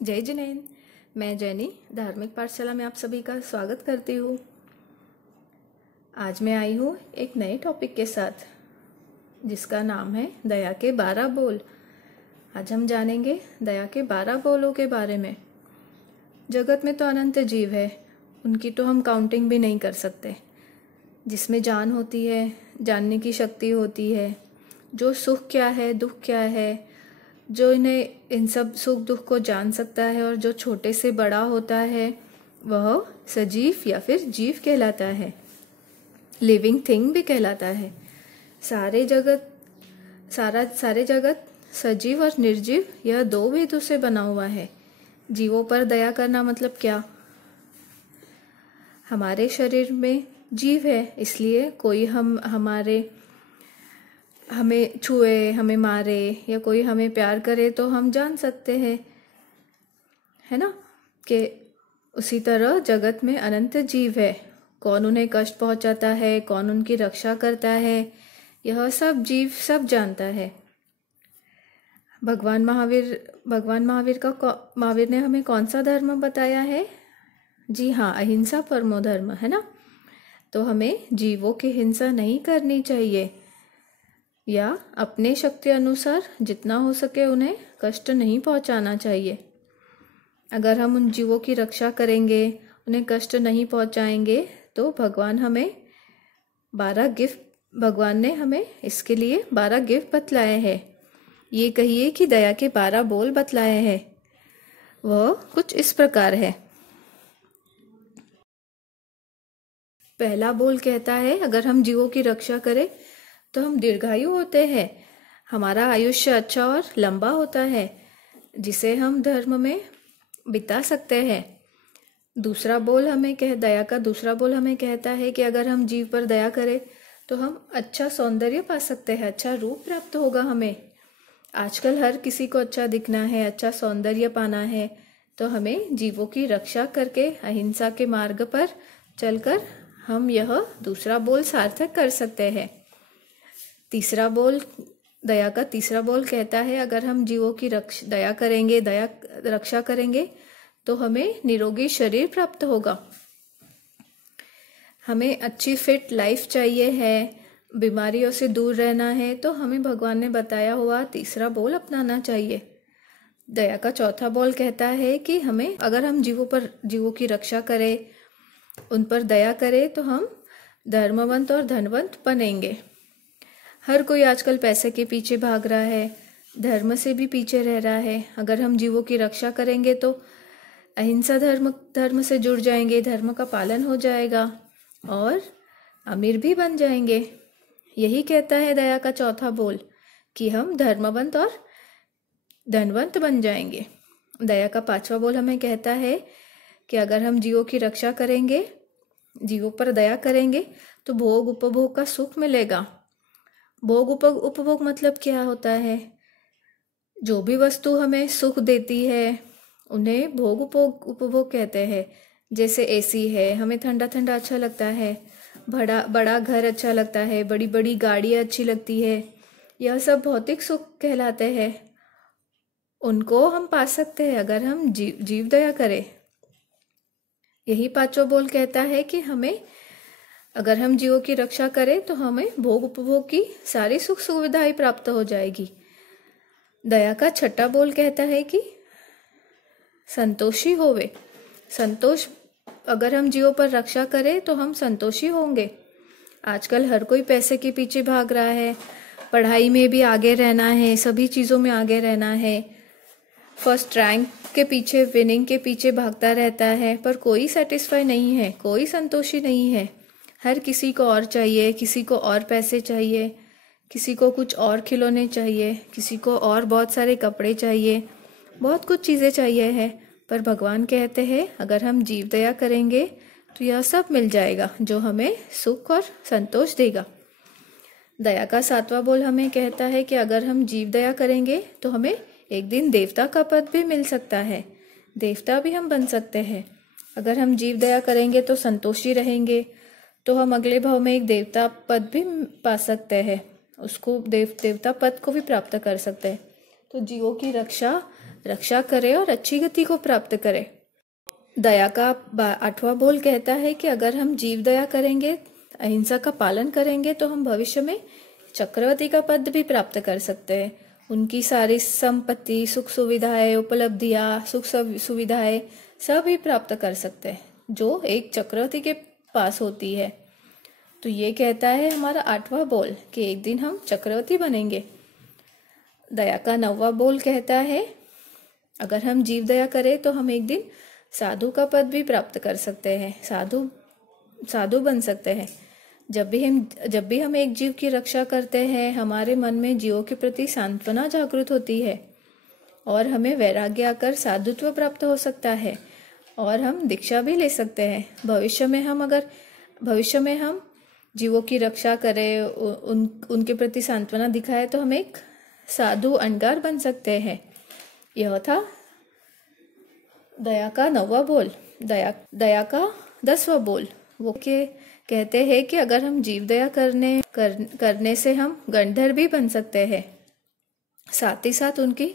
जय जिनेन। मैं जैनी धार्मिक पाठशाला में आप सभी का स्वागत करती हूँ। आज मैं आई हूँ एक नए टॉपिक के साथ जिसका नाम है दया के 12 बोल। आज हम जानेंगे दया के 12 बोलों के बारे में। जगत में तो अनंत जीव है, उनकी तो हम काउंटिंग भी नहीं कर सकते। जिसमें जान होती है, जानने की शक्ति होती है, जो सुख क्या है, दुख क्या है, जो इन्हें इन सब सुख दुख को जान सकता है और जो छोटे से बड़ा होता है वह सजीव या फिर जीव कहलाता है, लिविंग थिंग भी कहलाता है। सारे जगत सजीव और निर्जीव यह दो भेदों से बना हुआ है। जीवों पर दया करना मतलब क्या? हमारे शरीर में जीव है, इसलिए कोई हमें छुए, हमें मारे या कोई हमें प्यार करे तो हम जान सकते हैं, है ना, कि उसी तरह जगत में अनंत जीव है। कौन उन्हें कष्ट पहुंचाता है, कौन उनकी रक्षा करता है, यह सब जीव सब जानता है। भगवान महावीर ने हमें कौन सा धर्म बताया है? जी हाँ, अहिंसा परमो धर्म, है ना। तो हमें जीवों की हिंसा नहीं करनी चाहिए या अपने शक्ति अनुसार जितना हो सके उन्हें कष्ट नहीं पहुंचाना चाहिए। अगर हम उन जीवों की रक्षा करेंगे, उन्हें कष्ट नहीं पहुंचाएंगे तो भगवान ने हमें इसके लिए 12 गिफ्ट बतलाए हैं। ये कहिए कि दया के 12 बोल बतलाए हैं। वह कुछ इस प्रकार है। पहला बोल कहता है, अगर हम जीवों की रक्षा करें तो हम दीर्घायु होते हैं, हमारा आयुष्य अच्छा और लंबा होता है, जिसे हम धर्म में बिता सकते हैं। दया का दूसरा बोल हमें कहता है कि अगर हम जीव पर दया करें तो हम अच्छा सौंदर्य पा सकते हैं, अच्छा रूप प्राप्त होगा हमें। आजकल हर किसी को अच्छा दिखना है, अच्छा सौंदर्य पाना है, तो हमें जीवों की रक्षा करके अहिंसा के मार्ग पर चलकर हम यह दूसरा बोल सार्थक कर सकते हैं। दया का तीसरा बोल कहता है, अगर हम जीवों की रक्षा करेंगे तो हमें निरोगी शरीर प्राप्त होगा। हमें अच्छी फिट लाइफ चाहिए है, बीमारियों से दूर रहना है, तो हमें भगवान ने बताया हुआ तीसरा बोल अपनाना चाहिए। दया का चौथा बोल कहता है कि अगर हम जीवों की रक्षा करें, उन पर दया करें तो हम धर्मवंत और धनवंत बनेंगे। हर कोई आजकल पैसे के पीछे भाग रहा है, धर्म से भी पीछे रह रहा है। अगर हम जीवों की रक्षा करेंगे तो अहिंसा धर्म से जुड़ जाएंगे, धर्म का पालन हो जाएगा और अमीर भी बन जाएंगे। यही कहता है दया का चौथा बोल कि हम धर्मवंत और धनवंत बन जाएंगे। दया का पांचवा बोल हमें कहता है कि अगर हम जीवों की रक्षा करेंगे, जीवों पर दया करेंगे तो भोग उपभोग का सुख मिलेगा। भोग उपभोग मतलब क्या होता है? जो भी वस्तु हमें सुख देती है उन्हें भोग उपभोग कहते हैं। जैसे एसी है, हमें ठंडा ठंडा अच्छा लगता है, बड़ा घर अच्छा लगता है, बड़ी बड़ी गाड़ियाँ अच्छी लगती है, यह सब भौतिक सुख कहलाते हैं। उनको हम पा सकते हैं अगर हम जीव दया करें। यही पांचवा बोल कहता है कि अगर हम जीवों की रक्षा करें तो हमें भोग उपभोग की सारी सुख सुविधाएं प्राप्त हो जाएगी। दया का छठा बोल कहता है कि संतोषी होवे। अगर हम जीवों पर रक्षा करें तो हम संतोषी होंगे। आजकल हर कोई पैसे के पीछे भाग रहा है, पढ़ाई में भी आगे रहना है, सभी चीज़ों में आगे रहना है, फर्स्ट रैंक के पीछे, विनिंग के पीछे भागता रहता है, पर कोई सेटिस्फाई नहीं है, कोई संतोषी नहीं है। हर किसी को और चाहिए, किसी को और पैसे चाहिए, किसी को कुछ और खिलौने चाहिए, किसी को और बहुत सारे कपड़े चाहिए, बहुत कुछ चीज़ें चाहिए है। पर भगवान कहते हैं अगर हम जीव दया करेंगे तो यह सब मिल जाएगा जो हमें सुख और संतोष देगा। दया का सातवां बोल हमें कहता है कि अगर हम जीव दया करेंगे तो हमें एक दिन देवता का पद भी मिल सकता है, देवता भी हम बन सकते हैं। अगर हम जीव दया करेंगे तो संतोषी रहेंगे तो हम अगले भाव में एक देवता पद भी पा सकते हैं, उसको देवता पद को भी प्राप्त कर सकते हैं। तो जीवों की रक्षा रक्षा करे और अच्छी गति को प्राप्त करे। दया का 8वां बोल कहता है कि अगर हम जीव दया करेंगे, अहिंसा का पालन करेंगे, तो हम भविष्य में चक्रवर्ती का पद भी प्राप्त कर सकते हैं। उनकी सारी संपत्ति, सुख सुविधाएं, उपलब्धियां, सुख सुविधाएं सभी प्राप्त कर सकते हैं जो एक चक्रवर्ती के पास होती है। तो ये कहता है हमारा 8वां बोल कि एक दिन हम चक्रवर्ती बनेंगे। दया का 9वां बोल कहता है अगर हम जीव दया करें तो हम एक दिन साधु का पद भी प्राप्त कर सकते हैं, साधु बन सकते हैं। जब भी हम एक जीव की रक्षा करते हैं, हमारे मन में जीवों के प्रति सांत्वना जागृत होती है और हमें वैराग्य आकर साधुत्व प्राप्त हो सकता है और हम दीक्षा भी ले सकते हैं। भविष्य में हम जीवों की रक्षा करें, उनके प्रति सांत्वना दिखाए तो हम एक साधु अणगार बन सकते हैं। यह था दया का 9वां बोल। दया का 10वां बोल वो कहते हैं कि अगर हम जीव दया करने से हम गंधर्व भी बन सकते हैं, साथ ही साथ उनकी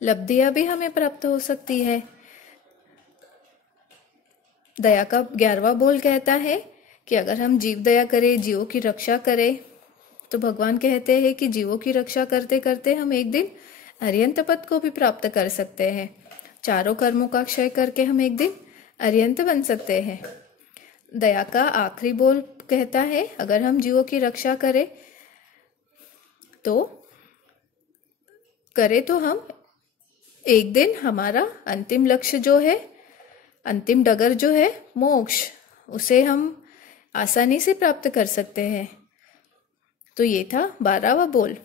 लब्धियां भी हमें प्राप्त हो सकती है। दया का 11वां बोल कहता है कि अगर हम जीव दया करें, जीवों की रक्षा करें, तो भगवान कहते हैं कि जीवों की रक्षा करते करते हम एक दिन अर्यंत पद को भी प्राप्त कर सकते हैं। चारों कर्मों का क्षय करके हम एक दिन अर्यंत बन सकते हैं। दया का आखिरी बोल कहता है अगर हम जीवों की रक्षा करें तो हम एक दिन हमारा अंतिम लक्ष्य जो है, अंतिम डगर जो है मोक्ष, उसे हम आसानी से प्राप्त कर सकते हैं। तो ये था 12वां बोल।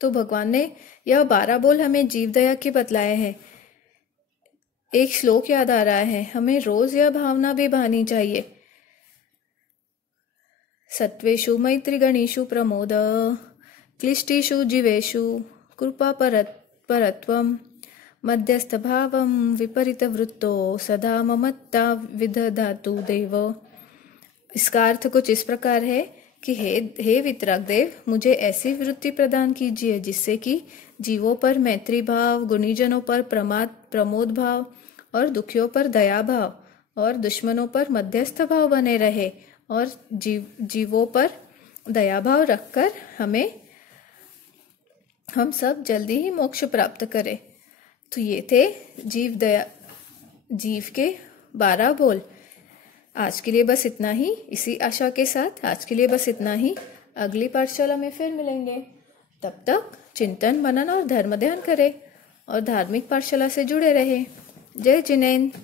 तो भगवान ने यह 12 बोल हमें जीव दया के बतलाए हैं। एक श्लोक याद आ रहा है, हमें रोज यह भावना भी भानी चाहिए। सत्वेषु मैत्रिगणेषु प्रमोद, क्लिष्टिषु जीवेषु कृपा परत्वम, मध्यस्थ भावम विपरीत वृत्तो सदा ममत्ता विदधातु देव। इसका अर्थ कुछ इस प्रकार है कि हे वितराग देव, मुझे ऐसी वृत्ति प्रदान कीजिए जिससे कि जीवों पर मैत्री भाव, गुणीजनों पर प्रमोद भाव और दुखियों पर दया भाव और दुश्मनों पर मध्यस्थ भाव बने रहे और जीवों पर दया भाव रखकर हम सब जल्दी ही मोक्ष प्राप्त करें। तो ये थे जीव के 12 बोल। आज के लिए बस इतना ही। इसी आशा के साथ आज के लिए बस इतना ही। अगली पाठशाला में फिर मिलेंगे। तब तक चिंतन, मनन और धर्म ध्यान करें और धार्मिक पाठशाला से जुड़े रहें। जय जिनेन्द्र।